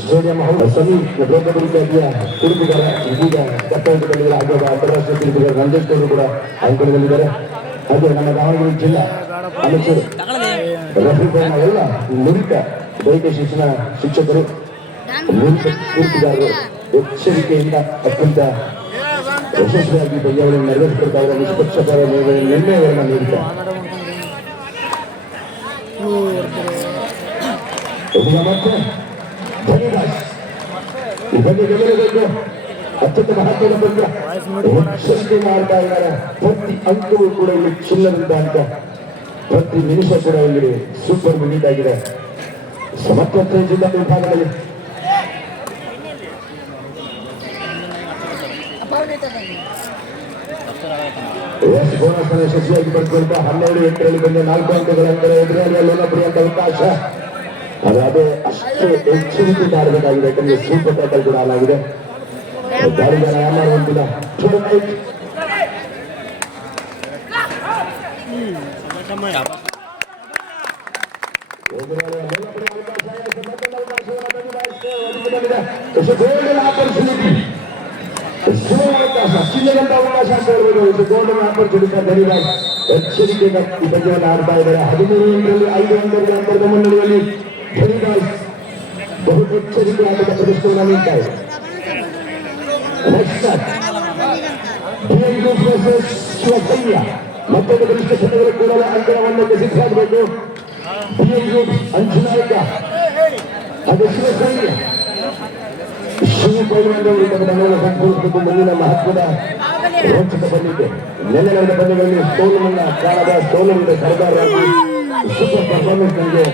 Stadium ಸಮೀ ಲೋಕಪರಿಚಯ ತಿರುಪುಗಾರ ಇದೀಗ ದತ್ತಪಂಚಕಲ್ಲಿಗಳ ಆಗದ ಅಂತಾರಾಷ್ಟ್ರೀಯ ತಿರುಪುಗಾರ ರಂಜಿತ್ ಅವರು ಕೂಡ ಅಂಕಣದಲ್ಲಿದ್ದಾರೆ. ಹಾಗೆ ನಮ್ಮ ದಾವಣಗೆರೆ ಜಿಲ್ಲಾ ಅನುಸೂರು ರಫೀಫ್ ಎಲ್ಲ ನುರಿತ ದೈಹಿಕ ಶಿಕ್ಷಣ ಶಿಕ್ಷಕರು ನುರಿತ ತಿರುಪುಗಾರರು ಎಚ್ಚರಿಕೆಯಿಂದ ಅತ್ಯಂತ ಯಶಸ್ವಿಯಾಗಿ ಪಂದ್ಯಗಳನ್ನು ನೆರವೇರಿಸಿಕೊಡ್ತಾ ಇರುವ ನಿಷ್ಪಕ್ಷಪಾತ ನಿರ್ಣಯಗಳನ್ನು ನೀಡಿದ್ದಾರೆ. ಮತ್ತೆ ಈ ಬಗ್ಗೆ ಗೆಲ್ಲಬೇಕು. ಅತ್ಯಂತ ಮಹತ್ವದ ಪಂದ್ಯ ಯಶಸ್ವಿ ಮಾಡ್ತಾ ಇದ್ದಾರೆ. ಪ್ರತಿ ಅಂಕವೂ ಕೂಡ ಇಲ್ಲಿ ಚಿನ್ನದಂತ ಅಂಕ, ಪ್ರತಿ ನಿಮಿಷ ಕೂಡ ಇಲ್ಲಿ ಸೂಪರ್ ಮಿನಿಟ್ ಆಗಿದೆ. ಸಮರ್ಥ ಜಿಲ್ಲಾ ವಿಭಾಗದಲ್ಲಿ ಬೋನಸ್ ಯಶಸ್ವಿಯಾಗಿ ಪಡೆದುಕೊಂಡ 12-8ರಲ್ಲಿ ಬಂದ 4 ಅಂಕಗಳ ಅಂತರ ಎದುರಾಳಿಯ ಲೋನಪುರಿ ಅಂತ ಅವಕಾಶ. ಅದೇ ಅಷ್ಟೇ ಎಚ್ಚರಿಕೆಯಿಂದ ಆಡಬೇಕಾಗಿದೆ. ಯಾಕಂದ್ರೆ ಸೂಪರ್ ಟ್ಯಾಕಲ್ ಕೂಡ ಆಲಾಗಿದೆ. ದಾಳಿಗಾರ ಯಾರು ಹೊಂದಿಲ್ಲ. ಚಿನ್ನದಂತ ಅವಕಾಶ ಅಂತ ಹೇಳ್ಬೋದು. ಗೋಲ್ಡನ್ ಆಪರ್ಚುನಿಟಿ ಧನಿರಾಜ್ ಎಚ್ಚರಿಕೆಯಿಂದ ಈ ಪಂದ್ಯವನ್ನು ಆಡ್ತಾ ಇದ್ದಾರೆ. 13ರಲ್ಲಿ 5 ಅಂಕಗಳ ಅಂತರದ ಮುನ್ನಡೆಯಲ್ಲಿ ಧನಿರಾಜ್ ಬಹು ಎಚ್ಚರಿಕೆ ಆಟದ ಪ್ರದರ್ಶನವನ್ನು ನೀಡ್ತಾ ಇದೆ. ಶಿವಸೈನ್ಯ ಮತ್ತೊಂದು ಗರಿಷ್ಠ ತಂಡಗಳು ಕೂಡ ಅಂಕಣವನ್ನು ಸಿದ್ಧವಾಗಬೇಕು. ಅಂಚುನಾಯಕ ಅದು ಶಿವಸೈನ್ಯ ಶಿವಪೈಲವರು ತಂಡವನ್ನು ಸಂಪೂರ್ಣಕ್ಕೂ ಮುಂದಿನ ಮಹತ್ವದ ರೋಚಕ ಬಂದಿದೆ. ನೆನ್ನೆ ನಡೆದ ಪಂದ್ಯಗಳಲ್ಲಿ ಸೋಲುವನ್ನ ಕಾಣದ ಸೋಲುವಿನ ಸರ್ದಾರರಾಗಿ ಸೂಪರ್ ಪರ್ಫಾರ್ಮೆನ್ಸ್ ನನಗೆ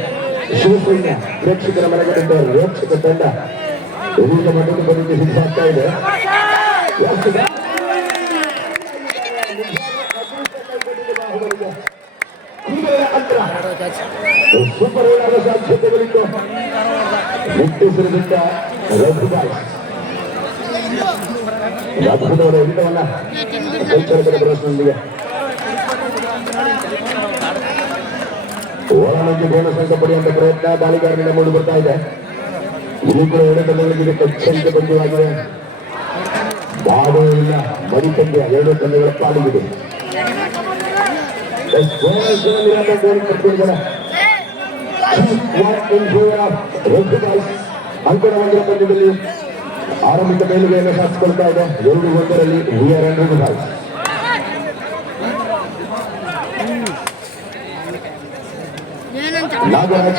ಶಿವಸೈನ್ಯ ಪ್ರೇಕ್ಷಕರ ಮನೆಗಳಿಂದ ರೋಚಕ ತಂಡ ಇದೀಗ ಮತ್ತೊಂದು ಪಂದ್ಯಕ್ಕೆ ಸಿದ್ಧವಾಗ್ತಾ ಇದೆ. ಸೂಪರ್ ಏನಾದ ಸಾಧ್ಯತೆಗಳಿತ್ತು. ನಿಟ್ಟುಸಿರದಿಂದ ರಘುಬಾಯ್ ಅದ್ಭುತವಾದ ಹಿಡಿತವನ್ನ ಕೈಚಳಕದ ಪ್ರದರ್ಶನದೊಂದಿಗೆ ಒಳಮಂಜು ಬೋನಸ್ ಅಂಕ ಪಡೆಯುವಂತ ಪ್ರಯತ್ನ ದಾಳಿಗಾರರಿಂದ ಮೂಡಿ ಬರ್ತಾ ಇದೆ. ಇಲ್ಲಿ ಕೂಡ 2 ತಂಡಗಳಿಗೆ ಎಚ್ಚರಿಕೆ ಪಂದ್ಯವಾಗಿದೆ. ಬಾಡೂ ಇಲ್ಲ ಮರಿ ಪಂದ್ಯ 2 ತಂಡಗಳ ಪಾಲಿಗಿದೆ. ಅಂಕಣ ಮಂದಿರ ಪಂದ್ಯದಲ್ಲಿ ಆರಂಭಿಕ ಮೇಲುಗೆಯನ್ನು ಸಾಧಿಸಿಕೊಳ್ತಾ ಇದೆ. 2-1ರಲ್ಲಿ ರಘುಬಾಯ್. ನಾಗರಾಜ್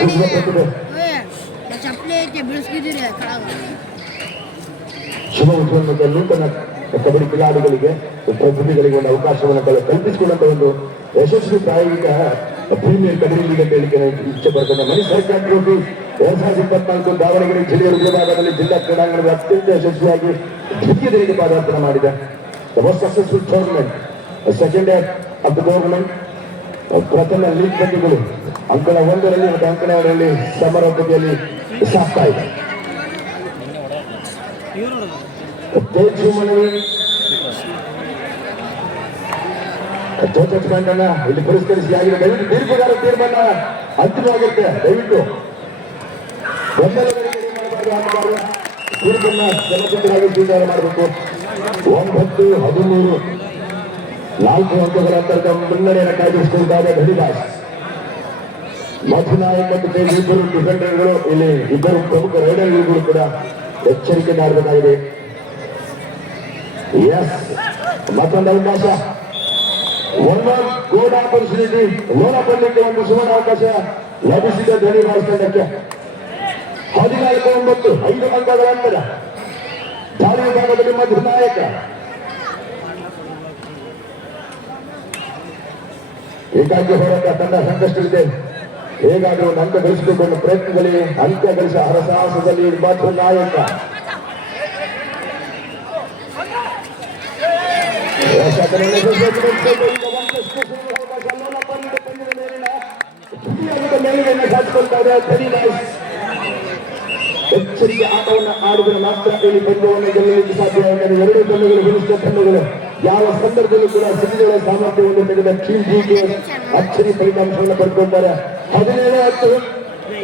ಶುಭ ಉತ್ಸವಕ್ಕೆ ನೂತನ ಕಬಡ್ಡಿ ಕ್ರೀಡಾಳುಗಳಿಗೆ ಪ್ರತಿಭೆಗಳಿಗೆ ಒಂದು ಅವಕಾಶವನ್ನು ಕಲ್ಪಿಸಿಕೊಳ್ಳುವಂತ ಒಂದು ಯಶಸ್ವಿ ಪ್ರಾಯೋಗಿಕ ಪ್ರೀಮಿಯರ್ ಕಬಡ್ಡಿ ಲೀಗ್ ಅಂತ ಹೇಳಿಕೆ ಇಚ್ಛೆ ಬರ್ತದೆ. ಮಣಿ ಸರ್ಕಾರ ಟ್ರೋಫಿ 2024 ದಾವಣಗೆರೆ ಜಿಲ್ಲೆಯ ವಿಭಾಗದಲ್ಲಿ ಜಿಲ್ಲಾ ಕ್ರೀಡಾಂಗಣದ ಅತ್ಯಂತ ಯಶಸ್ವಿಯಾಗಿ ದ್ವಿತೀಯದಲ್ಲಿ ಪಾದಾರ್ಪಣೆ ಮಾಡಿದೆ. The most successful tournament second half the government. ಪ್ರಥಮ ಲೀಗ್ ಪಂದ್ಯಗಳು ಅಂಕಣ 1ರಲ್ಲಿ ಮತ್ತು ಅಂಕಣ 2ರಲ್ಲಿ ಸಮರೋಪತಿಯಲ್ಲಿ ಸಾಗ್ತಾ ಇದೆ. ಜೋಚಸ್ಪಂಡನ್ನ ಇಲ್ಲಿ ಪುರಸ್ಕರಿಸಿ ಆಗಿದೆ. ದಯವಿಟ್ಟು ತೀರ್ಪುಗಾರ ತೀರ್ಮಾನ ಅಂತಿಮವಾಗಿರುತ್ತೆ. ದಯವಿಟ್ಟು ತೀರ್ಪನ್ನ ಜನಪದರಾಗಿ ಸ್ವೀಕಾರ ಮಾಡಬೇಕು. 9-13 4 ಅಂಕಗಳ ಅಂತರದ ಮುನ್ನಡೆಯನ್ನು ಕಾಯ್ದಿರಿಸಿಕೊಳ್ತಾರೆ ಧನಿರಾಜ್. ಮಧುನಾಯಕ್ ಮತ್ತು ಇಬ್ಬರು ಡಿಫೆಂಡರ್ಗಳು ಇಲ್ಲಿ ಇಬ್ಬರು ಪ್ರಮುಖ ರೈಡರ್ಗಳು ಕೂಡ ಎಚ್ಚರಿಕೆ ಮಾಡಬೇಕಾಗಿದೆ. ಎಸ್ ಮತ್ತೊಂದು ಅವಕಾಶ. ಗೋಲ್ಡ್ ಆಪರ್ಚುನಿಟಿ ಲೋನ ಪಂದ್ಯಕ್ಕೆ ಒಂದು ಸುವರ್ಣ ಅವಕಾಶ ಲಭಿಸಿದ ಧನಿರಾಜ್ ತಂಡಕ್ಕೆ. 14-9 5 ಅಂಕಗಳ ಅಂತರ. ದಾಳಿ ವಿಭಾಗದಲ್ಲಿ ಮಧುನಾಯಕ ಏಕಾಂಗಿ ಹೋರಾಟ ತಂಡ ಸಂಕಷ್ಟವಿದೆ. ಹೇಗಾದರೂ ಒಂದು ಅಂಕ ಗಳಿಸಿಕೊಂಡು ಪ್ರಯತ್ನದಲ್ಲಿ ಅಂಕ ಗಳಿಸ ಹರಸಾಹಸದಲ್ಲಿ ಮಧುನಾಯಕ. ಮೇಲಿಗೆಯನ್ನು ಸಾಧಿಸಿಕೊಳ್ತಾ ಇದೆ ಧನಿರಾಜ್. ಎಚ್ಚರಿಕೆ ಆಟವನ್ನು ಆಡಿದರೆ ಮಾತ್ರ ಇಲ್ಲಿ ಪಂದ್ಯವನ್ನು ಗೆಲ್ಲಲಿಕ್ಕೆ ಸಾಧ್ಯ. ಯಾಕಂದರೆ 2 ತಂಡಗಳು ಗರಿಷ್ಠ ತಂಡಗಳು ಯಾವ ಸಂದರ್ಭದಲ್ಲೂ ಕೂಡ ಸಿಡಿಗಳ ಸಾಮರ್ಥ್ಯವನ್ನು ತೆಗೆದ ಟೀಮ್ ಗೆ ಅಚ್ಚರಿ ಫಲಿತಾಂಶವನ್ನು ಪಡೆದುಕೊಂಡಾರೆ. 17-10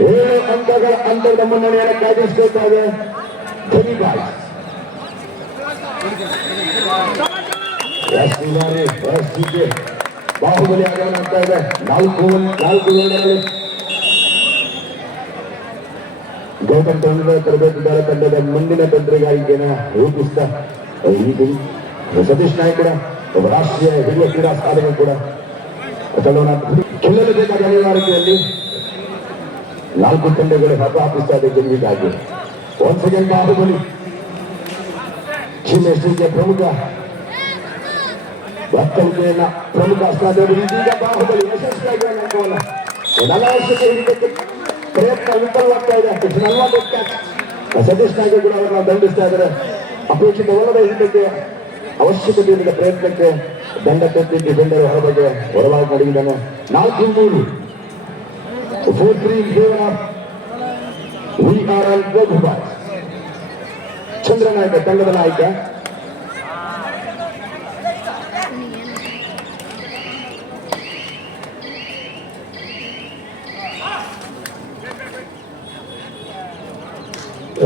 7 ಅಂಕಗಳ ಅಂತರದ ಮುನ್ನಡೆಯನ್ನು ಕಾಯ್ದಿರಿಸಿಕೊಳ್ತಾ ಇದೆ ಧನಿ ಬಾಯ್ಸ್. ಬಾಹುಬಲಿ ಆಗಮನ ಆಗ್ತಾ ಇದೆ. 4 ಓವರ್ಗಳಲ್ಲಿ ಗೌತಮ್ ತಂಡದ ತರಬೇತುದಾರ ತಂಡದ ಮುಂದಿನ ತಂತ್ರಗಾರಿಕೆಯನ್ನು ರೂಪಿಸಿದ ಸತೀಶ್ ನಾಯ್ಕ ಕೂಡ ಒಬ್ಬ ರಾಷ್ಟ್ರೀಯ ಹಿರಿಯ ಕ್ರೀಡಾ ಸಾಧನೆ ಕೂಡ ತಂಡವನ್ನು ಗೆಲ್ಲಲು ಬೇಕಾದ ಅನಿವಾರ್ಯತೆಯಲ್ಲಿ 4 ತಂಡಗಳು ಹಬ್ಬ ಗೆಲ್ಲುವುದಾಗಿ ಒಂದ್ ಸೆಕೆಂಡ್ ಬಾಹುಬಲಿ ಚಿನ್ನೆಸ್ಟಿಗೆ ಪ್ರಮುಖ ಬತ್ತಳಿಕೆಯನ್ನ ಪ್ರಮುಖ ಅಸ್ತ್ರ ಇದೀಗ ಬಾಹುಬಲಿ ಯಶಸ್ವಿಯಾಗಿ ಅಂಕವನ್ನು 40 ಹಿಡಿತಕ್ಕೆ ಪ್ರಯತ್ನ ವಿಫಲವಾಗ್ತಾ ಇದೆ. 40 ಕ್ಯಾಚ್ ಸತೀಶ್ ನಾಯ್ಕ ಕೂಡ ಅವರನ್ನು ದಂಡಿಸ್ತಾ ಇದ್ದಾರೆ. ಅಪೇಕ್ಷಿತವಲ್ಲದ ಹಿಡಿತಕ್ಕೆ ಅವಶ್ಯಕತೆ ಇಲ್ಲದ ಪ್ರಯತ್ನಕ್ಕೆ ದಂಡ ತೆತ್ತಿ ಡಿಫೆಂಡರ್ ಹೊರವಾಗಿ ನಡೆಯುತ್ತಾನೆ. 4-3 4-3 in favor of VRL Gogubai. Chandranayaka ತಂಡದ ನಾಯಕ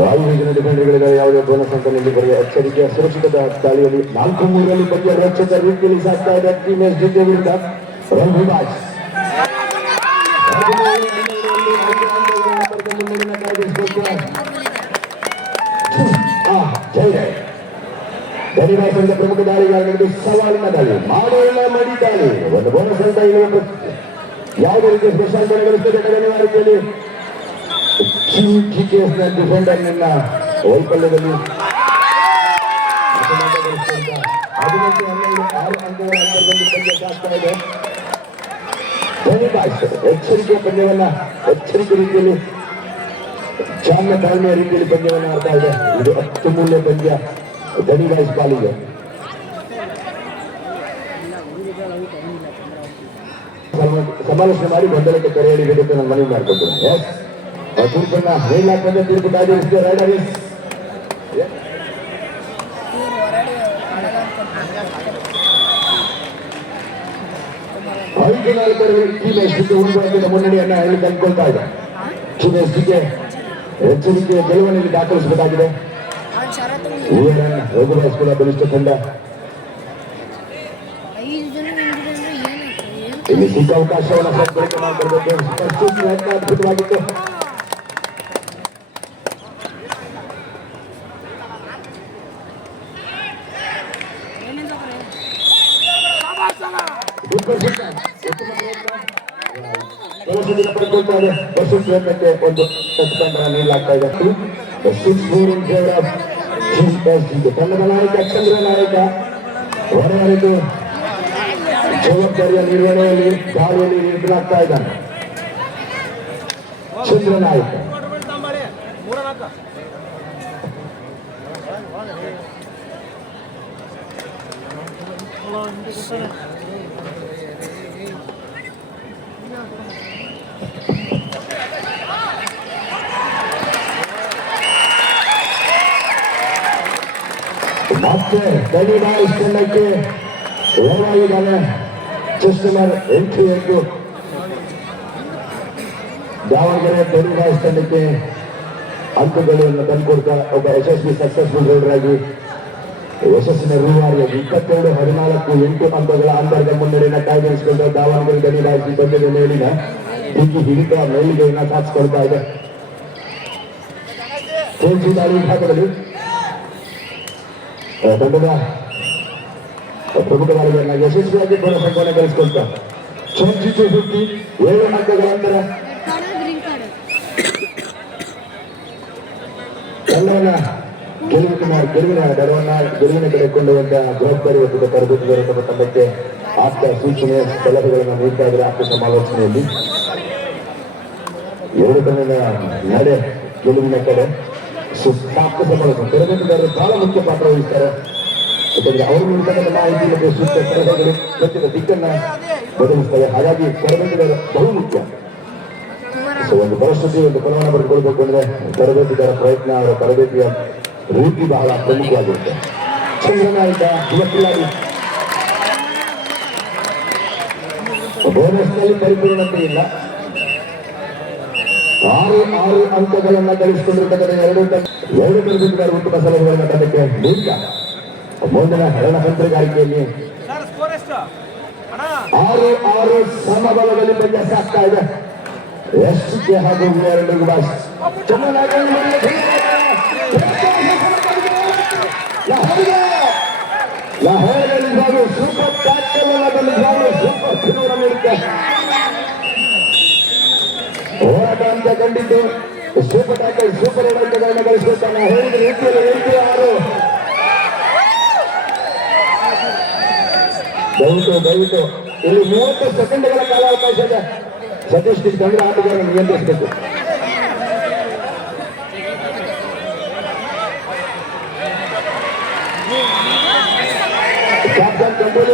ವಾಯುವೇಗದ ಡಿಫೆಂಡರ್ಗಳಿದ್ದಾರೆ. ಯಾವುದೇ ಬೋನಸ್ ಅಂತ ಬರೆಯ ಎಚ್ಚರಿಕೆಯ ಸುರಕ್ಷಿತ ದಾಳಿಯಲ್ಲಿ 4-3 ಪಂದ್ಯ ರೋಚಕ ರೀತಿಯಲ್ಲಿ ಸಾಗ್ತಾ ಇದೆ. ಟೀಮ್ ಎಸ್ ಜಿತೆ ವಿರುದ್ಧ ರಂಗುಬಾಜ್ ಧನಿವಾಸದ ಪ್ರಮುಖ ದಾಳಿಗಾರರಿಗೆ ಸವಾಲಿನ ದಾಳಿ ಮಾಡೋಣ ಮಡಿ ದಾಳಿ. ಒಂದು ಬೋನಸ್ ಅಂತ ಯಾವುದೇ ರೀತಿಯ ಸ್ಪೆಷಲ್ ಗಳಿಸ್ತದೆ ಅನಿವಾರ್ಯತೆಯಲ್ಲಿ ಜಿಕೆಎಸ್ನ ಡಿಫೆಂಡರ್ ನಿನ್ನ ವೈಫಲ್ಯದಲ್ಲಿ 18-12 6 ಅಂಕಗಳ ಅಂತರದಲ್ಲಿ ಪಂದ್ಯ ಸಾಗ್ತಾ ಇದೆ. ಧನಿವಾಸ್ ಎಚ್ಚರಿಕೆಯ ಪಂದ್ಯವನ್ನ ಎಚ್ಚರಿಕೆ ರೀತಿಯಲ್ಲಿ ಜಾಮ್ಯ ತಾಳ್ಮೆಯ ರೀತಿಯಲ್ಲಿ ಪಂದ್ಯವನ್ನು ಆಡ್ತಾ ಇದೆ. ಇದು ಅತ್ಯಮೂಲ್ಯ ಪಂದ್ಯ ಧನಿವಾಸ್ ಪಾಲಿಗೆ. ಸಮಾಲೋಚನೆ ಮಾಡಿ ಗೊಂದಲಕ್ಕೆ ಕರೆ ಹಿಡಿಬೇಕು ನಾನು ಮನವಿ ಮಾಡ್ಕೊಳ್ತೇನೆ. ತೀರ್ಪನ್ನ ಮೇಲಾಕಂದ್ರೆ ತೀರ್ಪು ಕಾಯ್ದಿರಿಸಿದ ರೈಡರ್ಸ್ ಐದು 4 ಟೀಮ್ ಎಸ್ಟಿಗೆ 1 ಅಂಕದ ಮುನ್ನಡೆಯನ್ನ ಹೇಳಿ ತಂದುಕೊಳ್ತಾ ಇದೆ. ಟೀಮ್ ಎಸ್ಟಿಗೆ ಎಚ್ಚರಿಕೆಯ ಗೆಲುವಿನಲ್ಲಿ ದಾಖಲಿಸಬೇಕಾಗಿದೆ. ರಘುರಾಜ್ ಕೂಡ ಬಲಿಷ್ಠ ತಂಡ. ಇಲ್ಲಿ ಸಿಕ್ಕ ಅವಕಾಶವನ್ನು ಸದ್ಬಳಕೆ ಮಾಡಿಕೊಳ್ಬೇಕು. ಅದ್ಭುತವಾಗಿತ್ತು. ಪಡ್ಕೊಳ್ತಾರೆ. ವರ್ಷ ಪ್ರಯತ್ನಕ್ಕೆ ಒಂದು ತಂಡ ನೀಡಲಾಗ್ತಾ ಇದೆ. 6-4 in favor of ತಂಡದ ನಾಯಕ ಚಂದ್ರ ನಾಯಕ ಹೊರಹರಿದು ಜವಾಬ್ದಾರಿಯ ನಿರ್ವಹಣೆಯಲ್ಲಿ ದಾಳಿಯಲ್ಲಿ ನಿರತನಾಗ್ತಾ ಇದ್ದಾನೆ. ಚಂದ್ರ ನಾಯಕ ಮತ್ತೆ ಧನಿವಾಸ್ ತಂಡಕ್ಕೆ ಹೊರವಾಗಿದ್ದಾನೆ. ಚೆಸ್ ನಂಬರ್ 8 ದಾವಣಗೆರೆ ಧನಿವಾಸ್ ತಂಡಕ್ಕೆ ಅಂಕಗಳನ್ನು ತಂದುಕೊಡ್ತಾ ಒಬ್ಬ ಯಶಸ್ವಿ ಸಕ್ಸಸ್ಫುಲ್ ರೈಡರ್ ಆಗಿ ಯಶಸ್ಸಿನ ರೂವಾರಿಯಾಗಿ 22-14 ಅಂಕಗಳ ಅಂತರದ ಮುನ್ನಡೆಯನ್ನು ಕಾಯ್ದಿರಿಸಿಕೊಂಡ ದಾವಣಗೆರೆ ಧನಿವಾಸ್ ಈ ಪಂದ್ಯದ ಮೇಲಿನ ಡಿಕ್ಕಿ ಹಿಡಿತ ಮೈಲಿಗೆಯನ್ನು ಸಾಧಿಸಿಕೊಳ್ತಾ ಇದೆ. ಕೇಂದ್ರ ದಾಳಿ ವಿಭಾಗದಲ್ಲಿ ತಂಡದ ಪ್ರಮುಖ ದಾಳಿಗಳನ್ನ ಯಶಸ್ವಿಯಾಗಿ ಬೋನಸ್ ಅಂಕವನ್ನು ಗಳಿಸಿಕೊಳ್ತಾ 20-50 7 ಅಂಕಗಳ ಅಂತರ ತಂಡವನ್ನ ಗೆಲುವಿನ ಕಡೆ ಕೊಂಡೊಯ್ಯುವಂತಹ ಜವಾಬ್ದಾರಿ ಹೊತ್ತಿದ ತರಬೇತುದಾರ ತಮ್ಮ ತಂಡಕ್ಕೆ ಆಪ್ತ ಸೂಚನೆ ಸಲಹೆಗಳನ್ನು ನೀಡ್ತಾ ಇದ್ದಾರೆ. ಆಪ್ತ ಸಮಾಲೋಚನೆಯಲ್ಲಿ 2 ತಂಡದ ನಡೆ ಗೆಲುವಿನ ಕಡೆ ಆಪ್ತ ಸಮಾಲೋಚನೆ ತರಬೇತುದಾರರು ಬಹಳ ಮುಖ್ಯ ಪಾತ್ರ ವಹಿಸ್ತಾರೆ. ಯಾಕಂದ್ರೆ ಅವರು ನೀಡತಕ್ಕಂಥ ಮಾಹಿತಿ ಮತ್ತು ಸೂಕ್ತ ಸಲಹೆಗಳು ಪ್ರತಿಯೊಂದು ದಿಕ್ಕನ್ನ ಬದಲಿಸ್ತವೆ. ಹಾಗಾಗಿ ತರಬೇತುದಾರ ಬಹು ಮುಖ್ಯ. ಒಂದು ಪರಿಸ್ಥಿತಿ ಒಂದು ಫಲವನ್ನು ಪಡೆದುಕೊಳ್ಬೇಕು ಅಂದ್ರೆ ತರಬೇತಿದಾರ ಪ್ರಯತ್ನ ಅವರ ತರಬೇತಿಯ ರೀತಿ ಬಹಳ ಪ್ರಮುಖವಾಗಿರುತ್ತೆ. ಚಂದ್ರನಾಯಕ ಯುವಕಿಲಾಡಿ ಬೋನಸ್ನಲ್ಲಿ ಪರಿಪೂರ್ಣತೆ ಇಲ್ಲ. 6 ಅಂಕಗಳನ್ನ ಗಳಿಸಿಕೊಂಡಿರ್ತಕ್ಕಂಥ ಎರಡು ತರಬೇತುದಾರರು ಉತ್ತಮ ಸಲಹೆಗಳನ್ನ ತಂಡಕ್ಕೆ ನೀಡಿದ ಮುಂದಿನ ರಣತಂತ್ರಗಾರಿಕೆಯಲ್ಲಿ 6 ಸಮಬಲದಲ್ಲಿ ಪಂದ್ಯ ಆಗ್ತಾ ಇದೆ. ಎಸ್ಕೆ ಹಾಗೂ ಎರಡು ಬಾಸ್ ಲಹೇರಿಗಳು ಸೂಪರ್ ಟ್ಯಾಕಲ್ ಸೂಪರ್ ತಿರುವನ್ನ ನೀಡುತ್ತೆ. ಹೋರಾಟ ಅಂತ ಕಂಡಿದ್ದು ಸೂಪರ್ ಟ್ಯಾಕಲ್ ಸೂಪರ್ ಅಂಕಗಳನ್ನು ಗಳಿಸುತ್ತಾನೆ. ಹೇಳಿದ ರೀತಿಯಲ್ಲಿ 8-6. ದಯವಿಟ್ಟು ಇಲ್ಲಿ 30 ಸೆಕೆಂಡ್ಗಳ ಕಾಲಾವಕಾಶ ಇದೆ. ಸತೀಶ್ ತಂದ್ರೆ ಆಟಗಾರನ್ನು ನಿಯಂತ್ರಿಸಬೇಕು. ಕ್ಯಾಪ್ಟನ್ ಕಂಟ್ರೋಲ್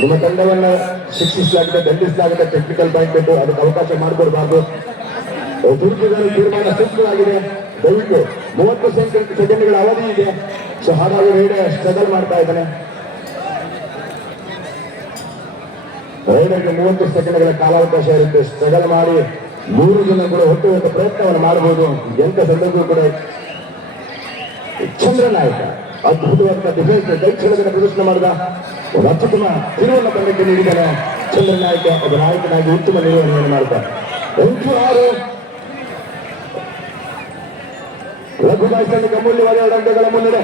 ನಿಮ್ಮ ತಂಡವನ್ನು ಶಿಕ್ಷಿಸಲಾಗಿದೆ, ದಂಡಿಸಲಾಗಿದೆ. ಟೆಕ್ನಿಕಲ್ ಪಾಯಿಂಟ್ ಬಿಟ್ಟು ಅದಕ್ಕೆ ಅವಕಾಶ ಮಾಡಿಕೊಡ್ಬಾರ್ದು. ತುರ್ಕಿಗಳು ತೀರ್ಮಾನ ಸೂಕ್ತವಾಗಿದೆ. ದಯವಿಟ್ಟು 30 ಸೆಕೆಂಡ್ಗಳ ಅವಧಿ ಇದೆ. ಸೊ ಹಾಗಾಗಿ ರೈಡರ್ ಸ್ಟ್ರಗಲ್ ಮಾಡ್ತಾ ಇದ್ದಾನೆ. ರೈಡರ್ಗೆ 30 ಸೆಕೆಂಡ್ಗಳ ಕಾಲಾವಕಾಶ ಇರುತ್ತೆ. ಸ್ಟ್ರಗಲ್ ಮಾಡಿ 3 ಜನ ಕೂಡ ಹುಟ್ಟುವಂತ ಪ್ರಯತ್ನವನ್ನು ಮಾಡಬಹುದು. ಎಂತ ಸಂದರ್ಭ ಕೂಡ ಚಂದ್ರನಾಯಕ ಅದ್ಭುತವಾದ ಡಿಫೆನ್ಸ್ ಕೈಕ್ಷಣವನ್ನು ಪ್ರದರ್ಶನ ಮಾಡಿದ ಒಂದು ಅತ್ಯುತ್ತಮ ತಿರುವನ್ನ ತಂಡಕ್ಕೆ ನೀಡಿದ್ದಾನೆ. ಚಂದ್ರನಾಯಕ ಒಬ್ಬ ನಾಯಕನಾಗಿ ಉತ್ತಮ ನಿರ್ವಹಣೆಯನ್ನು ಮಾಡ್ತಾರೆ. 8-6 ಲಘುದಾಸ್ ತಂಡಕ್ಕೆ ಅಮೂಲ್ಯವಾದ 2 ಅಂಕಗಳ ಮುನ್ನಡೆ.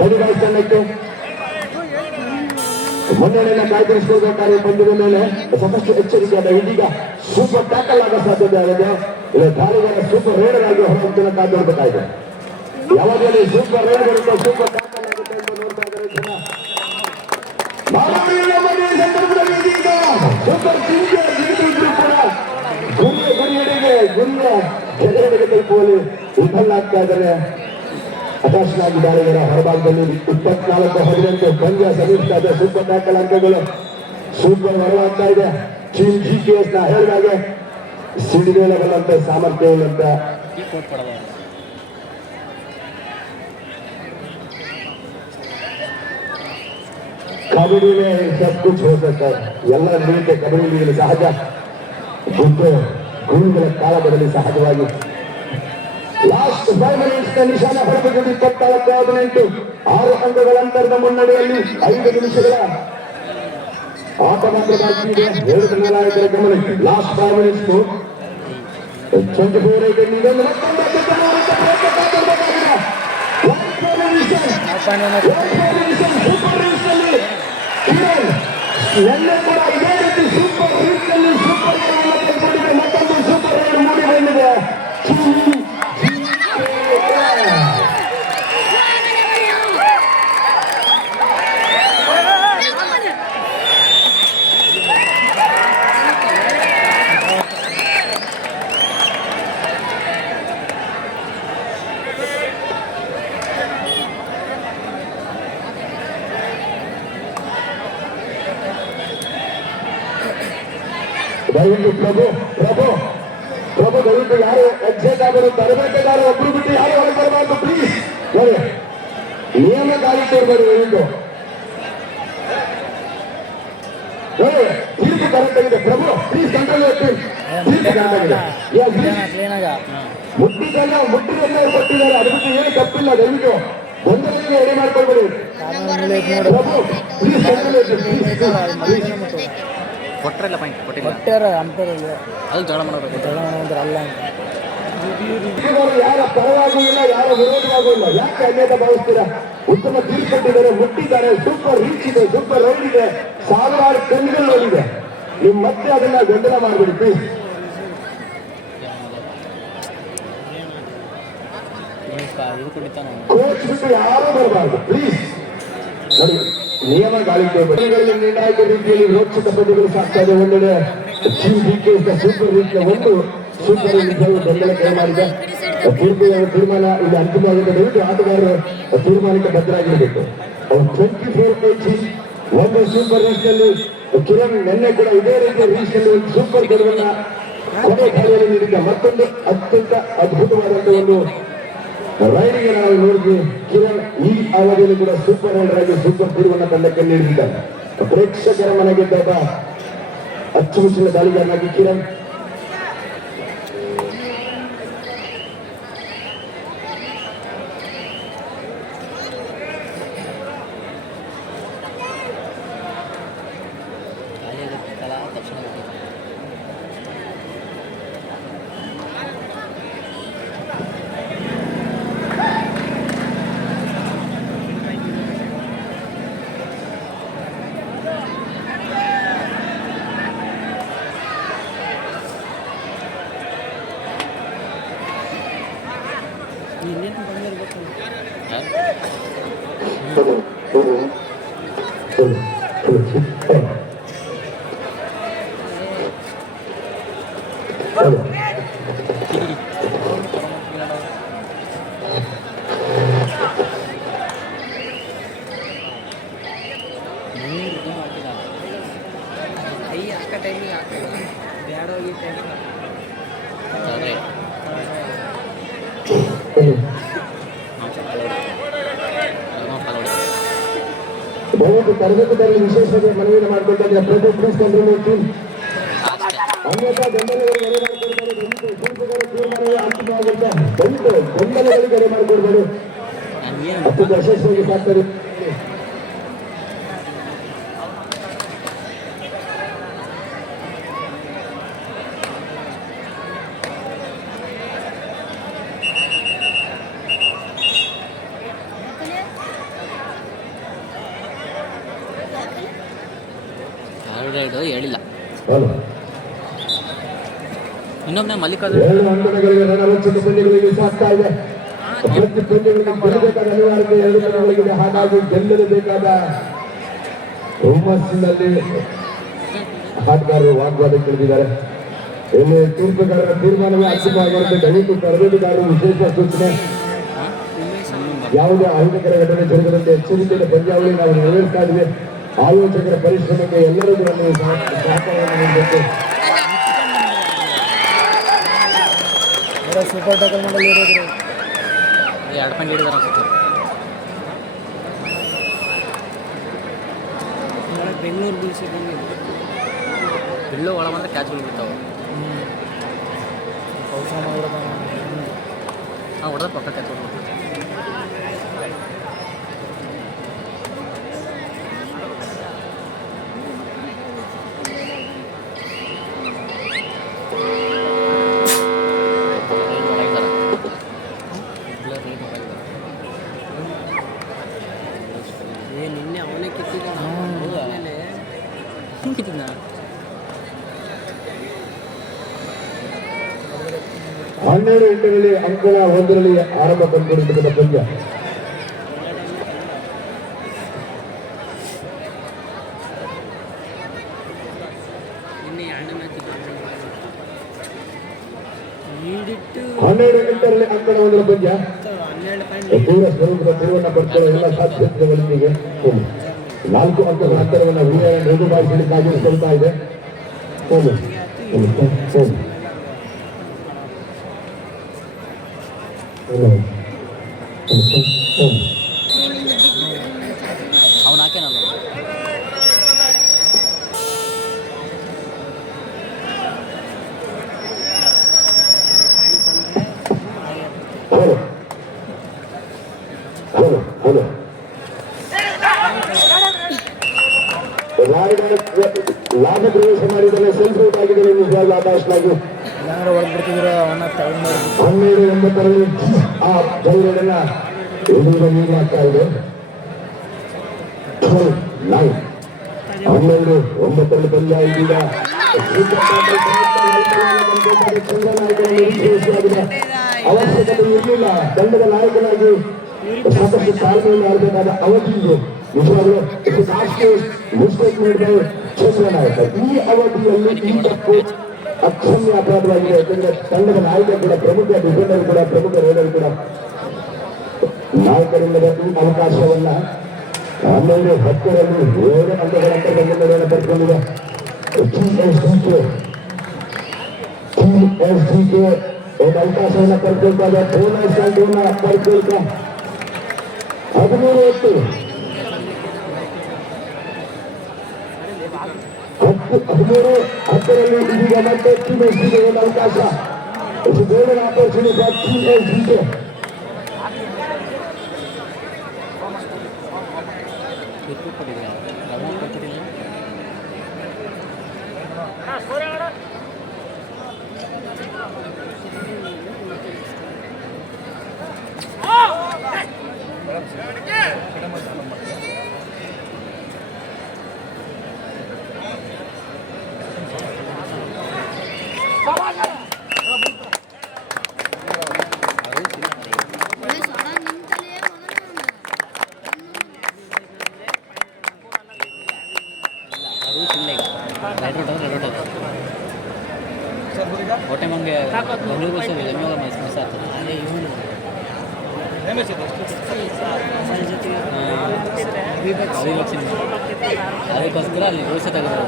ಲಘುದಾಸ್ ತಂಡಕ್ಕೆ ಮುನ್ನಡೆಯನ್ನು ಕಾಯ್ದಿರಿಸಿಕೊಳ್ಳಬೇಕಾದ ಪಂದ್ಯದ ಮೇಲೆ ಸಾಕಷ್ಟು ಎಚ್ಚರಿಕೆಯಾದ. ಇದೀಗ ಸೂಪರ್ ಟ್ಯಾಕಲ್ ಆಗೋ ಸಾಧ್ಯತೆ ಆಗಿದೆ. ಇಲ್ಲ ದಾಳಿಗಾರ ಸೂಪರ್ ರೈಡರ್ ಆಗಿ ಹೊರಹೊಮ್ಮನ್ನು ಕಾಯ್ದಿರಬೇಕಾಗಿದೆ. ಯಾವಾಗಲೂ ಸೂಪರ್ ರೈಡರ್ ಇರುತ್ತೆ, ಸೂಪರ್ ಟ್ಯಾಕಲ್ ಆಗುತ್ತೆ ಎಂದು ನೋಡ್ತಾ ಇದ್ದಾರೆ ಜನ. ಸಂದರ್ಭದಲ್ಲಿ ಇದೀಗ ಸೂಪರ್ ಇದ್ರು ಕೂಡ ಗುರಿಯೆಡೆಗೆ ತಲುಪುವಲ್ಲಿ ವಿಫಲನಾಗ್ತಾ ಇದ್ದಾರೆ. ಹತಾಶನಾಗಿ ದಾಳಿಗಾರ ಹೊರಭಾಗದಲ್ಲಿ 24-18 ಪಂದ್ಯ ಸಮೀಪಿಸ್ತಾ ಇದೆ. ಸೂಪರ್ ಟ್ಯಾಕಲ್ ಅಂಕಗಳು ಸೂಪರ್ ಹೊರವಾಗ್ತಾ ಇದೆ. GKS ನ ಹೇಳಿದಾಗೆ ಸಿಡಿಮೇಲೆ ಬಲ್ಲಂತ ಸಾಮರ್ಥ್ಯ ಇಲ್ಲಂತ ಕಬಡ್ಡಿ सब कुछ हो सकता है. ಎಲ್ಲ ರೀತಿಯ ಕಬಡ್ಡಿ ಲೀಗಲ್ಲಿ ಸಹಜ ಗುರುಗಳ ಕಾಲದಲ್ಲಿ ಸಹಜವಾಗಿ ಲಾಸ್ಟ್ 5 ಮಿನಿಟ್ಸ್ ನಿಶಾನ ಹೊರತುಪಡಿಸಿ 24-18 6 ಅಂಕಗಳ ಅಂತರದ ಮುನ್ನಡೆಯಲ್ಲಿ 5 ನಿಮಿಷಗಳ ಆಟ ಮಾತ್ರ ಬಾಕಿ ಇದೆ. 2 ನಿರ್ಣಾಯಕರ ಗಮನಕ್ಕೆ ಲಾಸ್ಟ್ 5 ಮಿನಿಟ್ಸ್ 24 ನಿನ್ನೆ ಕೂಡ ಇದೇ ರೀತಿ ಸೂಪರ್ ರೀತಿಯಲ್ಲಿ ಸೂಪರ್ ಮತ್ತೊಂದು ಸೂಪರ್ ರೈಡ್ ಮೂಡಿ ಬಂದಿದೆ. ದಯವಿಟ್ಟು ಪ್ರಭು ದಯವಿಟ್ಟು ಯಾರು ಎಕ್ಸೈಟ್ ಆಗೋದು ತರಬೇಕೆಗಾರ ಒಬ್ರು ಬಿಟ್ಟು ಯಾರು ಹೊರಗೆ ಬರಬಾರ್ದು ಪ್ಲೀಸ್. ನೋಡಿ ನಿಯಮ ಕಾಲಿಟ್ಟು ಇರ್ಬೋದು. ದಯವಿಟ್ಟು ನೋಡಿ ತೀರ್ಪು ಕರೆಕ್ಟ್ ಆಗಿದೆ. ಪ್ರಭು ಪ್ಲೀಸ್ ಕಂಟ್ರೋಲ್ ತೀರ್ಪು ಕರೆಕ್ಟ್ ಆಗಿದೆ. ಮುಟ್ಟಿದ್ದೆಲ್ಲ ಕೊಟ್ಟಿದ್ದಾರೆ. ಅದ್ರ ಬಿಟ್ಟು ಏನು ತಪ್ಪಿಲ್ಲ. ದಯವಿಟ್ಟು ಗೊಂದಲಕ್ಕೆ ಎಡೆ ಮಾಡ್ಕೊಳ್ಬೇಡಿ. ಪ್ರಭು ಪ್ಲೀಸ್ ಕಂಟ್ರೋಲ್ ಕೊಟ್ಟರೆಲ್ಲ ಪಾಯಿಂಟ್ ಕೊಟ್ಟಿಲ್ಲ ಅದು ಜಗಳ ಮಾಡೋದು ಅಲ್ಲ. ಯಾರ ಪರವಾಗೂ ಇಲ್ಲ, ಯಾರ ವಿರೋಧವಾಗೂ ಇಲ್ಲ. ಯಾಕೆ ಅನ್ಯತ ಭಾವಿಸ್ತೀರಾ? ಉತ್ತಮ ತೀರ್ಪು ಕೊಟ್ಟಿದ್ದಾರೆ, ಮುಟ್ಟಿದ್ದಾರೆ, ಸೂಪರ್ ರೀಚ್ ಇದೆ, ಸೂಪರ್ ರೈಡ್ ಇದೆ, ಸಾವಿರಾರು ಕಣ್ಗಳು ನೋಡಿದೆ. ನೀವು ಮತ್ತೆ ಅದನ್ನ ಗೊಂದಲ ಮಾಡಬೇಡಿ ಪ್ಲೀಸ್. ಕೋಚ್ ಬಿಟ್ಟು ಯಾರೂ ಬರಬಾರ್ದು ಪ್ಲೀಸ್. ನೋಡಿ ನಿಯಮ ಗಾಳಿಗಳಲ್ಲಿ ನಿರ್ಣಾಯಕ ರೀತಿಯಲ್ಲಿ ರೋಚಕ ಪದ್ಯಗಳು ಸಾಕ್ತಾ ಇದೆ. ಒಂದೆಡೆ ಸೂಪರ್ ರೀತಿಯ ಒಂದು ಸೂಪರ್ ಬೆಂಬಲ ಕೈ ಮಾಡಿದೆ. ತೀರ್ಮಾನ ಇಲ್ಲಿ ಅಂತಿಮವಾಗಿದೆ. ದಯವಿಟ್ಟು ಆಟಗಾರರು ತೀರ್ಮಾನಕ್ಕೆ ಬದ್ಧರಾಗಿರಬೇಕು. 24 kg ಒಂದು ಸೂಪರ್ ರೀಚ್ನಲ್ಲಿ ಕಿರಣ್ ನಿನ್ನೆ ಕೂಡ ಇದೇ ರೀತಿಯ ರೀಚ್ನಲ್ಲಿ ಒಂದು ಸೂಪರ್ ಗೆಲುವನ್ನ ಕೊನೆ ಕಾರ್ಯದಲ್ಲಿ ನೀಡಿದ್ದ. ಮತ್ತೊಂದು ಅತ್ಯಂತ ಅದ್ಭುತವಾದಂತಹ ಒಂದು ರೈಡಿಗೆ ನಾವು ನೋಡಿದ್ವಿ. ಕಿರಣ್ ಈ ಅವಧಿಯಲ್ಲಿ ಕೂಡ ಸೂಪರ್ ರೈಡರ್ ಆಗಿ ಸೂಪರ್ ತೀರ್ವನ್ನ ತಂಡಕ್ಕೆ ನೀಡಿದ್ದಾರೆ. ಪ್ರೇಕ್ಷಕರ ಮನೆಗೆದ್ದಾಗ ಅಚ್ಚುಮೆಚ್ಚಿನ ದಾಳಿಗಾರನಾಗಿ ಕಿರಣ್. ದಯವಿಟ್ಟು ತರಗತಿಗಳಲ್ಲಿ ವಿಶೇಷವಾಗಿ ಮನವಿಯನ್ನು ಮಾಡಿಕೊಳ್ತಾರೆ. ಪ್ರತಿ ಪ್ಲೀಸ್ ಕಂಟ್ರೋಲ್ ಟೀಮ್ ಅನ್ಯಥಾ ಗೊಂದಲಗಳಿಗೆ ಎಡೆ ಮಾಡಿಕೊಡ್ತಾರೆ. ತೀರ್ಮಾನವೇ ಅಂತಿಮವಾಗುತ್ತೆ. ದಯವಿಟ್ಟು ಗೊಂದಲಗಳಿಗೆ ಎಡೆ ಮಾಡಿಕೊಡ್ಬೇಡಿ. ಅತ್ಯಂತ ಯಶಸ್ವಿಯಾಗಿ ಸಾಕ್ತಾರೆ. ಹೇಳಿಲ್ಲ ಇನ್ನೊಮ್ಮೆ ಮಲ್ಲಿಕಾರ್ಜುನ 2 ಅಂಕಣಗಳಿಗೆ ರಣರೋಚಕ ಪಂದ್ಯಗಳಿಗೆ ಸಾಕ್ತಾ ಇದೆ. ಪ್ರತಿ ಪಂದ್ಯಗಳಿಗೆ ಗೆಲ್ಲಬೇಕಾದ ಅನಿವಾರ್ಯತೆ 2 ತಂಡಗಳಿಗಿದೆ. ಹಾಗಾಗಿ ಗೆಲ್ಲಲೇಬೇಕಾದ ಹುಮ್ಮಸ್ಸಿನಲ್ಲಿ ಆಟಗಾರರು ವಾಗ್ವಾದಕ್ಕಿಳಿದಿದ್ದಾರೆ. ಇಲ್ಲಿ ತೀರ್ಪುಗಾರರ ತೀರ್ಮಾನವೇ ಅಂತಿಮವಾಗಿರುತ್ತೆ. ದಯವಿಟ್ಟು ತರಬೇತುದಾರರು ವಿಶೇಷ ಸೂಚನೆ, ಯಾವುದೇ ಅಹಿತಕರ ಘಟನೆ ಜರುಗದಂತೆ ಎಚ್ಚರಿಕೆಯ ಪಂದ್ಯಾವಳಿ ನಾವು ನೆರವೇರಿಸ್ತಾ ಇದ್ವಿ. ಆಯೋಜಕರ ಪರಿಶ್ರಮಕ್ಕೆ ಎಲ್ಲರಿಗೂ ನಾವು ಸಹಕಾರವನ್ನು ನೀಡಬೇಕು. ಸೂಪರ್ ಟಕಲ್ ಮಾಡಲು ಇರೋದು 2 ಪಾಯಿಂಟ್ ಹಿಡಿದಾರ ಅನ್ಸುತ್ತೆ. ಬೆಂಗಳೂರು ಬುಲ್ಸ್ ಬಿಲ್ಲು ಒಳ ಬಂದರೆ ಕ್ಯಾಚ್ಗಳು ಬಿಡ್ತಾವೆ. ಹೊಡೆದ ಪಕ್ಕ ಕ್ಯಾಚ್ ಹೊಡ್ಬೇಕು. ನಿನ್ನೆ ಅವನೇ ಕಿತ್ತಿದ್ದ 12 ಎಂಟರಲ್ಲಿ ಅಂಕಣ 1ರಲ್ಲಿ ಆರಂಭ ಕಂಡುಕೊಂಡಿದ್ದ ಪಂದ್ಯ. ಎಂಟರಲ್ಲಿ ಅಂಕಣ 1ರ ಪಂದ್ಯ. ತೀವ್ರ ಸ್ವರೂಪದ ತಿರುವನ್ನ ಪಡೆದುಕೊಳ್ಳುವ ಎಲ್ಲ ಸಾಧ್ಯತೆಗಳೊಂದಿಗೆ 4 ಅಂಕಗಳ ಅಂತರವನ್ನು ರಘುಬಾಯಿಸಲಿಕ್ಕಾಗಿರಿಸಿಕೊಳ್ತಾ ಇದೆ. ಅವನು ಹಾಕೇನಲ್ಲ ಲಾಭ ಪ್ರವೇಶ ಮಾಡಿದರೆ ಸೆಲ್ಫ್ ಔಟ್ ಆಗಿದ್ದಾರೆ. ನಿಜವಾದ ಆಕಾಶನಾಗಿ 12-9ರಲ್ಲಿ ಆ ಜೈಲನ್ನ ನೀಡಲಾಗ್ತಾ ಇದೆ. 12-9 ಪಂದ್ಯ ಇದೀಗ ಅವಶ್ಯಕತೆ ಇರಲಿಲ್ಲ. ತಂಡದ ನಾಯಕನಾಗಿ ಸಾಕಷ್ಟು ತಾಳ್ಮೆಯನ್ನು ಆಡಬೇಕಾದ ಅವಧಿ ಇದೆ. ನಿಜವಾಗ್ಲೂ ಮಿಸ್ಟೇಕ್ ಮಾಡಿದ ಚಂದ್ರ ನಾಯಕ ಈ ಅವಧಿಯಲ್ಲಿ ಈ ತಪ್ಪು ಅಕ್ಷಮ್ಯ ಅಪರಾಧವಾಗಿದೆ. ಯಾಕಂದ್ರೆ ತಂಡದ ನಾಯಕ ಕೂಡ ಪ್ರಮುಖ ಡಿಫೆಂಡರ್ ಕೂಡ ಪ್ರಮುಖ ರೈಡರ್ ಕೂಡ ನಾಯಕರಿಂದ ಈ ಅವಕಾಶವನ್ನ 12-10ರಲ್ಲಿ 7 ಅಂಕಗಳ ಅಂತರವನ್ನು ಪಡೆದುಕೊಂಡಿದೆ. TSDK ಒಂದು ಅವಕಾಶವನ್ನು ಪಡೆದುಕೊಳ್ತಾರೆ. ಬೋನಸ್ ಅಂಕವನ್ನು ಪಡೆದುಕೊಳ್ತಾ 13-8 13-10ರಲ್ಲಿ ಇದೀಗ ಮತ್ತೆ ಟೀಮ್ ಎಸ್ಡಿಗೆ ಒಂದು ಅವಕಾಶ. ಗೋಲ್ಡನ್ ಆಪರ್ಚುನಿಟಿ ಫಾರ್ ಟೀಮ್ ಎಸ್ಡಿಗೆ. ಹೊಟ್ಟೆ ಮಂಗೆ ಬೆಂಗಳೂರು ಮಿಸ್ ಆಗ್ತದೆ ಅದಕ್ಕೋಸ್ಕರ ಅಲ್ಲಿ ಗೋಸೆ ತೆಗೆದು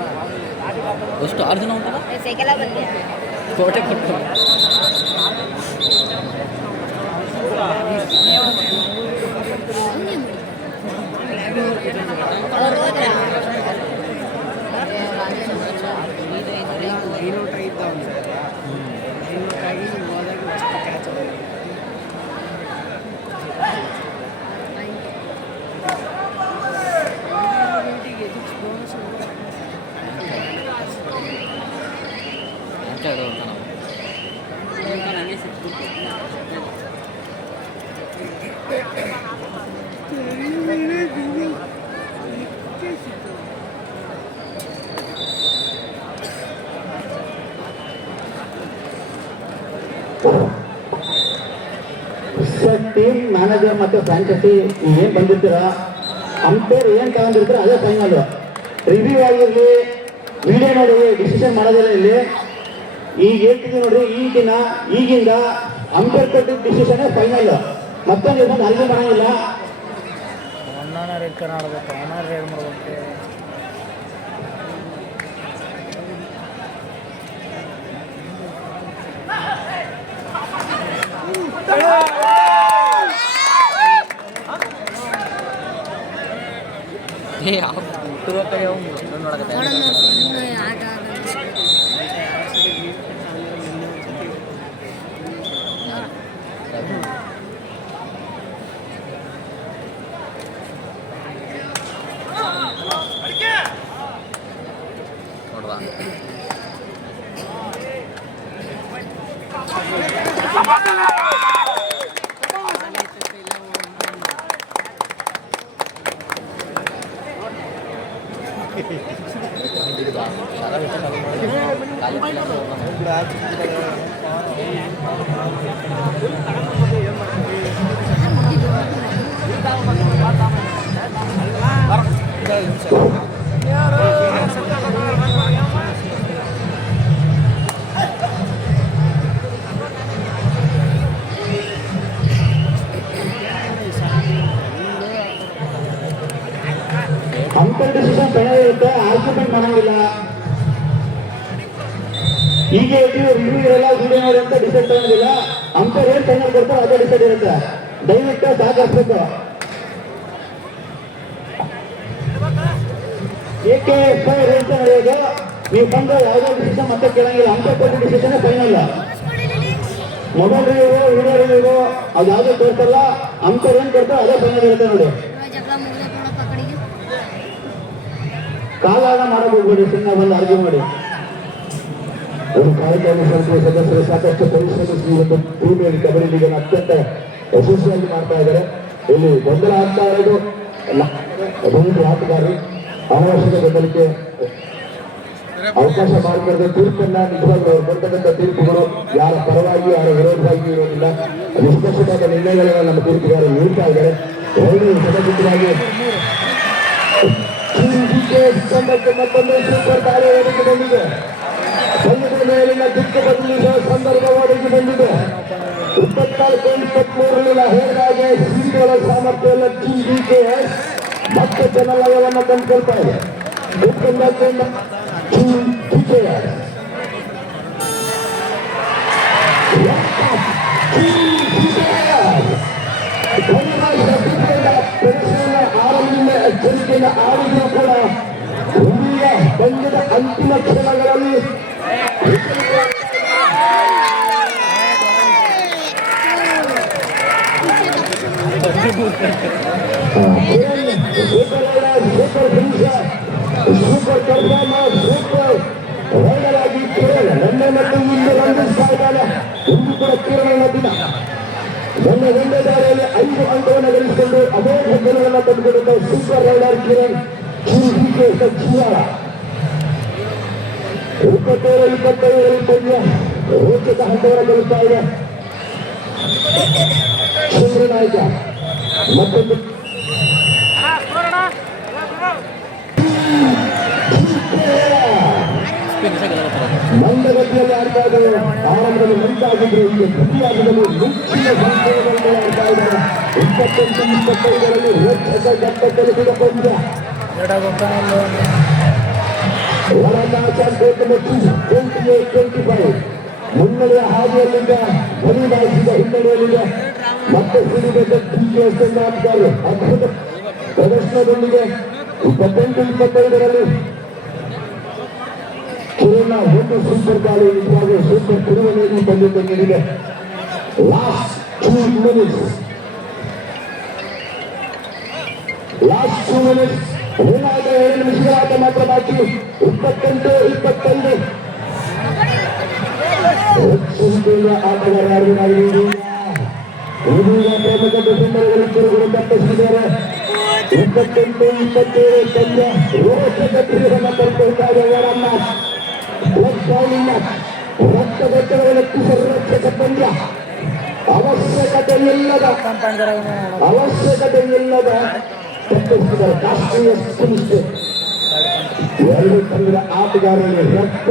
ಎಷ್ಟು 6 ಜನ ಉಂಟಲ್ಲ ಕೋಟೆ ಕೊಟ್ಟು ಟೀಮ್ ಮ್ಯಾನೇಜರ್ ಮತ್ತೆ ಫ್ರಾಂಚೈಸಿ ಏನ್ ಬಂದಿರ್ತೀರ ಅಂಪೇರ್ ಏನ್ ತಗೊಂಡಿರ್ತೀರ ಅದೇ ಫೈನಲ್. ರಿವ್ಯೂ ಆಗಿರ್ಲಿ ವಿಡಿಯೋ ನೋಡಿ ಡಿಸಿಷನ್ ಮಾಡೋದಿಲ್ಲ ಇಲ್ಲಿ. ಈಗ ಹೇಳ್ತಿದ್ದೀವಿ ನೋಡ್ರಿ, ಈಗಿಂದ ಅಂಪೇರ್ ಕೊಟ್ಟಿದ್ದ ಡಿಸಿಷನ್ ಫೈನಲ್. ಮತ್ತೊಂದು ಇನ್ನೊಂದು ಅರ್ಜಿ ಮಾಡೋಂಗಿಲ್ಲ. ರೆಡ್ ಕಾರ್ಡ್ ಆಡಬೇಕು, ರೆಡ್ ಮಾಡಬೇಕು. ಅಂಪೇರ್ ಡಿಸಿಷನ್ ಫೈನಲ್ ಇರುತ್ತೆ, ಆರ್ಗ್ಯುಮೆಂಟ್ ಮಾಡೋಂಗಿಲ್ಲ. ಈಗ ರಿವ್ಯೂ ಇರಲ್ಲ, ವಿಡಿಯೋ ನೋಡಿ ಅಂತ ಡಿಸೈಡ್ ತಗೊಂಡಿಲ್ಲ. ಅಂಪೇರ್ ಏನ್ ಫೈನಲ್ ಕೊಡ್ತಾರೆ ಅದೇ ಡಿಸೈಡ್ ಇರುತ್ತೆ. ದಯವಿಟ್ಟು ಸಹಕರಿಸಬೇಕು. AKFI ರೇಸ್ ನಡೆಯೋದು, ನೀವು ಬಂದು ಯಾವುದೋ ಡಿಸಿಷನ್ ಮತ್ತೆ ಕೇಳಂಗಿಲ್ಲ. ಅಂಪೇರ್ ಕೊಟ್ಟ decision final. Mobile review, video review ಅದು ಯಾವುದೋ ತೋರಿಸಲ್ಲ. ಅಂಪೇರ್ ಏನ್ ಕೊಡ್ತಾರೆ ಅದೇ ಫೈನಲ್ ಇರುತ್ತೆ ನೋಡಿ. ಕಾಲಾಗ ಮಾಡಕ್ ಹೋಗ್ಬೇಡಿ, ಸುಮ್ಮನೆ ಬಂದು ಆರ್ಗ್ಯೂ ಮಾಡಿ. ಒಂದು ಕಾರ್ಯಕ್ರಮ ಸಮಿತಿಯ ಸದಸ್ಯರು ಸಾಕಷ್ಟು ಪರಿಶ್ರಮಿಸಿ ಒಂದು ಪ್ರೀಮಿಯರ್ ಕಬಡ್ಡಿ ಲೀಗ್ ಅನ್ನು ಅತ್ಯಂತ ಯಶಸ್ವಿಯಾಗಿ ಮಾಡ್ತಾ ಇದ್ದಾರೆ. ಇಲ್ಲಿ ಗೊಂದಲ ಆಗ್ತಾ ಇರೋದು ಅಭಿವೃದ್ಧಿ ಆಟಗಾರರು ಅವಶ್ಯಕ ಬೆಂಬಲಿಕೆ ಅವಕಾಶ ಮಾಡಿಕೊಡದೆ ತೀರ್ಪನ್ನ ನಿಜವಾಗ್ಲೂ ಅವರು ಕೊಡ್ತಕ್ಕಂಥ ತೀರ್ಪುಗಳು ಯಾರ ಪರವಾಗಿ ಯಾರ ವಿರೋಧವಾಗಿ ಇರೋದಿಲ್ಲ. ನಿಷ್ಪಕ್ಷಪಾತ ನಿರ್ಣಯಗಳನ್ನು ನಮ್ಮ ತೀರ್ಪುಗಾರರು ನೀಡ್ತಾ ಇದ್ದಾರೆ. ಎರಡು ಸದಸ್ಯರಾಗಿ ಮತ್ತೊಂದು ಸೂಪರ್ ದಾಳಿ ಒದಗಿ ಬಂದಿದೆ. ಸಂಘದ ಮೇಲಿನ ದಿಕ್ಕು ಬದಲಿಸುವ ಸಂದರ್ಭ ಒದಗಿ ಬಂದಿದೆ. 24-23 ಹೇಳಿದಾಗೆ ಸಿಡಿಗಳ ಸಾಮರ್ಥ್ಯವನ್ನು TDKS ಮತ್ತೆ ಜನಲಯವನ್ನು ಕಂಡುಕೊಳ್ತಾ ಇದೆ. ಆರಂಭದಿಂದ ಎಚ್ಚರಿಕೆಯಿಂದ ಆಡಿದ್ರು ಕೂಡ ಪಂದ್ಯದ ಅಂತಿಮ ಕ್ಷಣಗಳಲ್ಲಿ ಸೂಪರ್ ಪರ್ಫಾರ್ಮರ್ ಸೂಪರ್ ರೈಡರ್ ಆಗಿ ಕಿರಣ್ ನನ್ನ ಮತ್ತು ಇಲ್ಲಿ ರಂಜಿಸ್ತಾ ಇದ್ದಾನೆ. ಇಂದು ಕೂಡ ಕಿರಣ್ ದಿನ ನನ್ನ ಒಂದೇ ದಾರಿಯಲ್ಲಿ 5 ಅಂಕವನ್ನು ಗಳಿಸಿಕೊಂಡು ಅಮೋಘ ಗೆಲುವನ್ನು ತಂದುಕೊಂಡಿದ್ದ ಸೂಪರ್ ರೈಡರ್ ಕಿರಣ್ ಚಿಯಾಳ 27-25 ಪಂದ್ಯ ರೋಚಕ ಹಂತವನ್ನು ಗಳಿಸ್ತಾ ಇದೆ. ಚಂದ್ರ ನಾಯಕ ಮತ್ತೊಂದು ಮಂದಗತಿಯಲ್ಲಿ ಆಡ್ತಾ ಇದ್ದಾರೆ. ಆರಂಭದಲ್ಲಿ ಮಂಟಾಗಿದ್ರು ಈಗ ಪ್ರತಿಯಾಗದಲ್ಲಿ ಮುಚ್ಚಿನ ಸಂಖ್ಯೆಗಳನ್ನು ಆಡ್ತಾ ಇದ್ದಾರೆ. 28-25ರಲ್ಲಿ ರೋಚಕ ಘಟ್ಟ ತಲುಪಿದ ಪಂದ್ಯ ಮತ್ತು 28-25 ಮುನ್ನಡೆಯ ಹಾದಿಯಲ್ಲಿದ್ದ ಬಲಿಬಾಯಿಸಿದ ಹಿನ್ನಡೆಯಲ್ಲಿದೆ. ಮತ್ತೆ ಸಿಡಿದ ಆಟಗಾರರು ಅದ್ಭುತ ಪ್ರದರ್ಶನದೊಂದಿಗೆ 28-25ರಲ್ಲಿ ಕಿರಣ ಒಂದು ಸೂಪರ್ ದಾಳಿ ನಿಜವಾಗಿ ಸೂಪರ್ ತಿರುವನೆಯನ್ನು ತಂದಿದೆ. ಲಾಸ್ಟ್ 2 ಮಿನಿಟ್ಸ್ ಏನಾದ 7 ನಿಮಿಷಗಳ ಆಟ ಮಾತ್ರ ಬಾಕಿ. 28-25 ಆಟಗಾರ ಇದೀಗ ಪ್ರಮುಖ ಡಿಫೆಂಡರ್ಗಳು ತಿರುಗುಗಳು ತಪ್ಪಿಸಿದ್ದಾರೆ. 28-27 ಪಂದ್ಯ ರೋಚಕ ತಿರುಗನ್ನು ತಲುಪುತ್ತಾ ಇದೆ. ರಕ್ತಗಟ್ಟವನ್ನು ಲೆಕ್ಕಿಸಲು ರೋಚಕ ಪಂದ್ಯ. ಅವಶ್ಯಕತೆ ಇಲ್ಲದ ತಪ್ಪಿಸಿದ್ದಾರೆ. ರಾಷ್ಟ್ರೀಯ ಸಂಸ್ಥೆ 2 ತಂಡದ ಆಟಗಾರರಿಗೆ ರಕ್ತ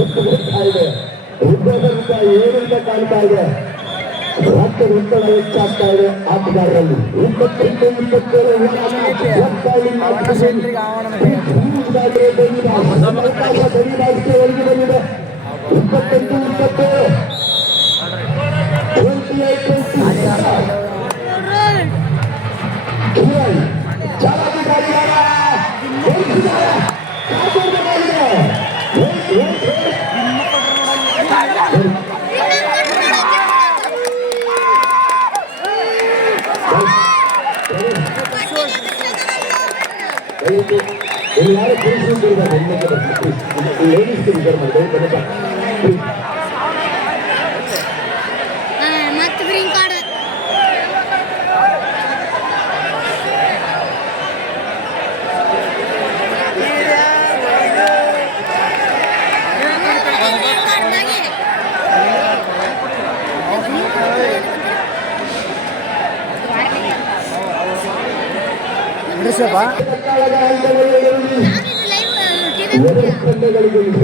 ಎತ್ತು ಬರ್ತಾ ಇದೆ. ಉದ್ದದಿಂದ ಏನಿಂದ ಕಾಣ್ತಾ ಇದೆ. ರಕ್ತದೊತ್ತಡ ಹೆಚ್ಚಾಗ್ತಾ ಇದೆ ಆಟಗಾರರಲ್ಲಿ. 28-27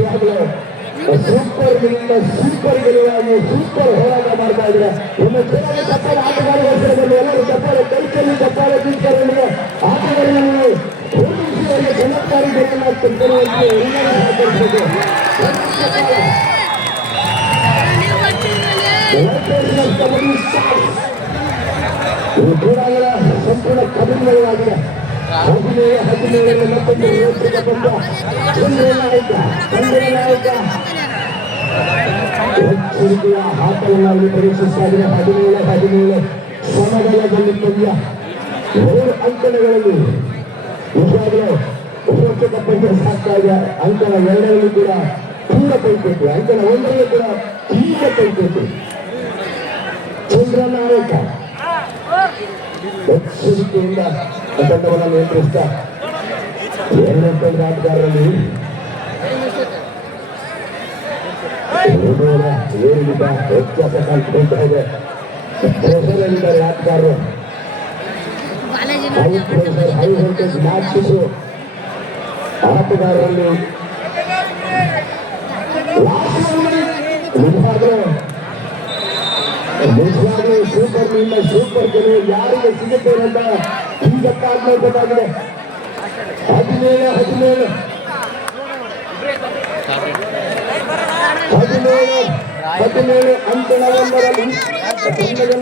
ಯಾರು ಮತ್ತೆ ಗ್ರೀನ್ ಕಾರ್ಡ್ ಸೂಪರ್ ಗೆಲುವಾಗಿ ಸೂಪರ್ ಹೋರಾಟ ಮಾಡ್ತಾ ಇದ್ದಾರೆ. ಇನ್ನು ಚೆನ್ನಾಗಿ ಚಪ್ಪಾಳೆ ಆಟಗಾರ ಹೆಸರಲ್ಲಿ ಎಲ್ಲರೂ ಚಪ್ಪಾಳೆ ಕೈಚಲ್ಲಿ ಚಪ್ಪಾಳೆ ಬೀಳ್ತಾರಲ್ಲಿಗೆ ಆಟಗಾರರಿಗೆ ಚಮತ್ಕಾರಿ ಗೆಲುವನ್ನು ಕ್ರೀಡಾಂಗಣ ಸಂಪೂರ್ಣ ಕಡಿಮೆಯಾಗಿದೆ. 17 ಮತ್ತೊಂದು ರೋಚಕ ಪಂದ್ಯ. ನಾಯಕ ಎಚ್ಚರಿಕೆಯ ಆಟವನ್ನು ಪರೀಕ್ಷಿಸ್ತಾ ಇದೆ. 17 ಸಮಬಲದಲ್ಲಿ ಪಂದ್ಯ 2 ಅಂಕಣಗಳಲ್ಲಿ ಈಗಾಗಲೇ ರೋಚಕ ಪಂದ್ಯ ಸಾಗ್ತಾ ಇದೆ. ಅಂಕಣ 2ರಲ್ಲಿ ಕೂಡ ತೀವ್ರ ಕೈಕೊಟ್ಟು, ಅಂಕಣ 1ರಲ್ಲಿ ಕೂಡ ತೀವ್ರ ಕೈಕೊಟ್ಟು. ಚಂದ್ರನಾಯಕ ಎಚ್ಚರಿಕೆಯಿಂದ ತಂಡವನ್ನು ನಿಯಂತ್ರಿಸ್ತಾ 2ನೇ ತಂಡ ಆಟಗಾರರಲ್ಲಿ ಏರಿಳಿತ ವ್ಯತ್ಯಾಸ ಕಾಣಿಸ್ಕೊಳ್ತಾ ಇದೆ. ಪ್ರೆಷರಲ್ಲಿದ್ದಾರೆ ಆಟಗಾರರು. High pressure high voltage match ಆಟಗಾರರಲ್ಲಿ ನಿಜವಾಗ್ಲೂ ಸೂಪರ್ ನಿಂದ ಸೂಪರ್ ಗೆಲುವು ಯಾರಿಗೆ ಸಿಗುತ್ತೆ ಅಂತ ಈಗ ಕಾದ್ಮೇಲೆ 17 ಅಂಕಣ 1ರಲ್ಲಿ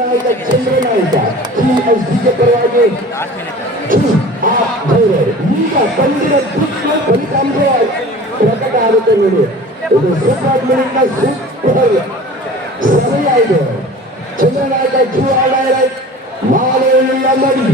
ನಾಯಕ ಚಂದ್ರನಾಯಕ TSG ಪರವಾಗಿ ಆ ಗೌರವ ಈಗ ಬಂದಿರೋ ದುಡ್ಡು ಫಲಿತಾಂಶ ಪ್ರಕಟ ಆಗುತ್ತೆ ನೋಡಿ. ಇದು ಸೂಪರ್ ಮಿನಿಟ್ನ ಸೂಪರ್ ಸಮಯ ಇದು. ಚಂದ್ರನಾಯಕ ಕ್ಯೂ ಆಡಾಯ ಮಾಲೆಯಲ್ಲ ನೋಡಿ.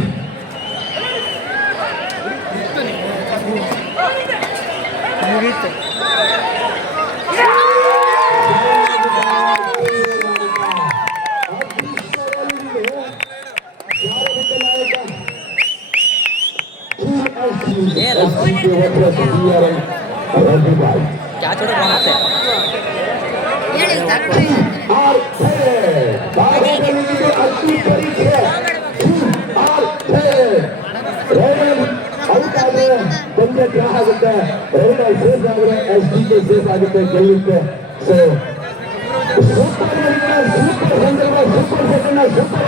क्या छोड़ो वहाँ से ಹೇಳಿ ತಗೊಳ್ಳಿ. ಬಂದ ಗ್ರಹ ಆಗುತ್ತೆ. ರೈಡರ್ ಸೇಫ್ ಆದ್ರೆ SDK ಸೇಫ್ ಆಗುತ್ತೆ, ಗೆಲ್ಲುತ್ತೆ. ಸೊ ಸೂಪರ್ ಸೂಪರ್ ಸಂದರ್ಭ, ಸೂಪರ್ ಸೆಕೆಂಡ್, ಸೂಪರ್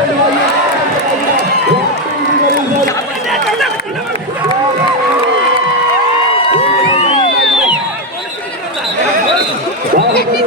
ಬಾಹುಬಲಿ